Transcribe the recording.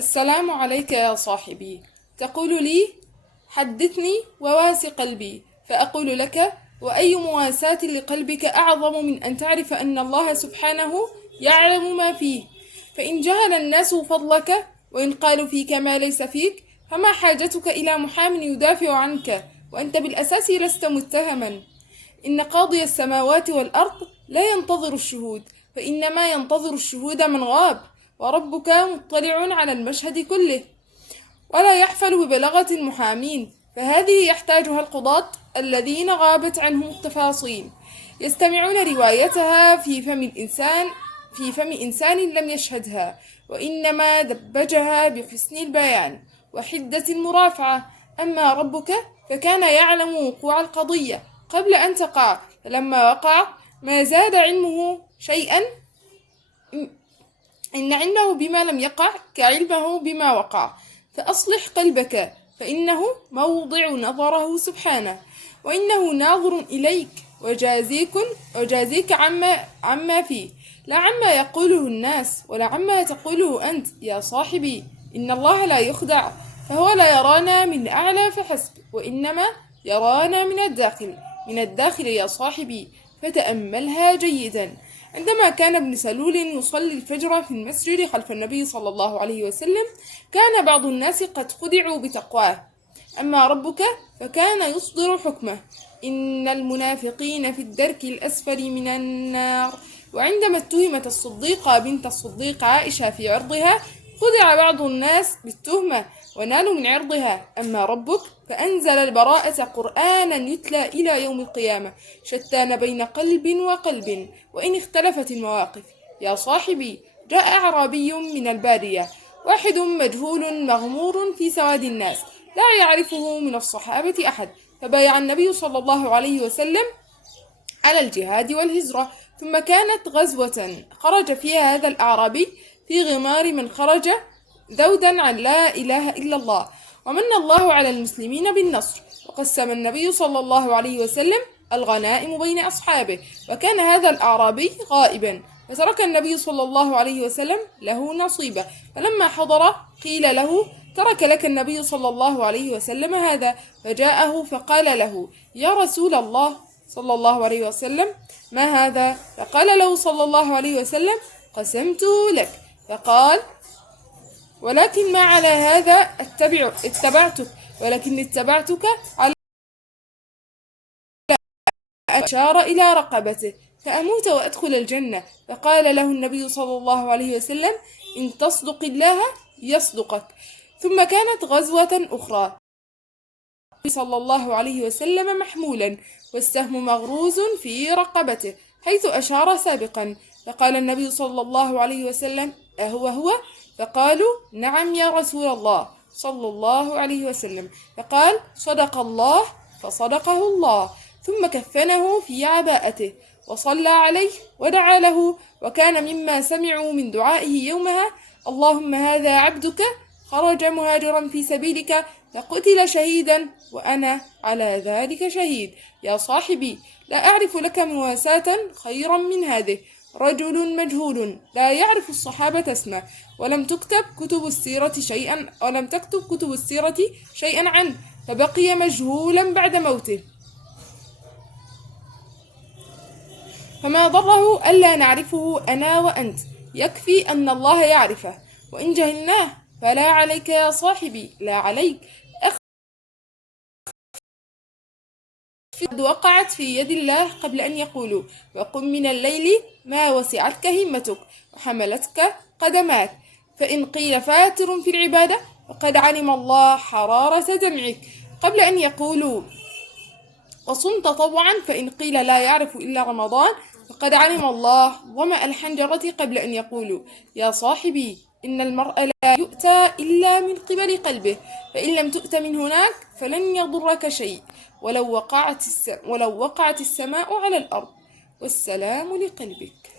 السلام عليك يا صاحبي. تقول لي: حدثني وواسي قلبي، فأقول لك: وأي مواساة لقلبك أعظم من أن تعرف أن الله سبحانه يعلم ما فيه؟ فإن جهل الناس فضلك وإن قالوا فيك ما ليس فيك، فما حاجتك إلى محام يدافع عنك وأنت بالأساس لست متهما؟ إن قاضي السماوات والأرض لا ينتظر الشهود، فإنما ينتظر الشهود من غاب، وربك مطلع على المشهد كله، ولا يحفل ببلاغة المحامين، فهذه يحتاجها القضاة الذين غابت عنهم التفاصيل، يستمعون روايتها في فم إنسان لم يشهدها، وإنما دبجها بحسن البيان وحدة المرافعة. أما ربك فكان يعلم وقوع القضية قبل أن تقع، فلما وقع ما زاد علمه شيئا، إن علمه بما لم يقع كعلمه بما وقع. فأصلح قلبك، فإنه موضع نظره سبحانه، وإنه ناظر إليك وجازيك عما فيه، لا عما يقوله الناس ولا عما تقوله أنت يا صاحبي. إن الله لا يخدع، فهو لا يرانا من أعلى فحسب، وإنما يرانا من الداخل يا صاحبي، فتأملها جيدا. عندما كان ابن سلول يصلي الفجر في المسجد خلف النبي صلى الله عليه وسلم، كان بعض الناس قد خدعوا بتقواه، أما ربك فكان يصدر حكمه: إن المنافقين في الدرك الأسفل من النار. وعندما اتهمت الصديقة بنت الصديق عائشة في عرضها، خدع بعض الناس بالتهمة ونالوا من عرضها، أما ربك فأنزل البراءة قرآنا يتلى إلى يوم القيامة، شتان بين قلب وقلب وإن اختلفت المواقف. يا صاحبي، جاء أعرابي من البادية، واحد مجهول مغمور في سواد الناس، لا يعرفه من الصحابة أحد، فبايع النبي صلى الله عليه وسلم على الجهاد والهجرة. ثم كانت غزوة خرج فيها هذا الأعرابي في غمار من خرج ذودا عن لا إله إلا الله، ومن الله على المسلمين بالنصر، وقسم النبي صلى الله عليه وسلم الغنائم بين أصحابه، وكان هذا الأعرابي غائبا، فترك النبي صلى الله عليه وسلم له نصيبه. فلما حضر قيل له: ترك لك النبي صلى الله عليه وسلم هذا. فجاءه فقال له: يا رسول الله صلى الله عليه وسلم، ما هذا؟ فقال له صلى الله عليه وسلم: قسمته لك. فقال: ولكن ما على هذا اتبعتك، ولكن اتبعتك على أن أشار إلى رقبته فأموت وأدخل الجنة. فقال له النبي صلى الله عليه وسلم: إن تصدق الله يصدقك. ثم كانت غزوة أخرى صلى الله عليه وسلم محمولا، والسهم مغروز في رقبته حيث أشار سابقا، فقال النبي صلى الله عليه وسلم: أهو؟ فقالوا: نعم يا رسول الله صلى الله عليه وسلم. فقال: صدق الله فصدقه الله. ثم كفنه في عباءته وصلى عليه ودعا له، وكان مما سمعوا من دعائه يومها: اللهم هذا عبدك خرج مهاجرا في سبيلك فقتل شهيدا وأنا على ذلك شهيد. يا صاحبي، لا أعرف لك مواساة خيرا من هذه. رجل مجهول لا يعرف الصحابة اسمه، ولم تكتب كتب السيرة شيئا عنه، فبقي مجهولا بعد موته، فما ضره ألا نعرفه أنا وأنت، يكفي أن الله يعرفه، وإن جهلناه فلا عليك يا صاحبي، لا عليك. قد وقعت في يد الله قبل أن يقولوا: وقم من الليل ما وسعتك همتك وحملتك قدماك. فإن قيل فاتر في العبادة فقد علم الله حرارة دمعك قبل أن يقولوا وصمت طوعا. فإن قيل لا يعرف إلا رمضان فقد علم الله ظمأ الحنجرة قبل أن يقولوا. يا صاحبي، إن المرء لا يؤتى إلا من قبل قلبه، فإن لم تؤت من هناك فلن يضرك شيء ولو وقعت السماء على الأرض. والسلام لقلبك.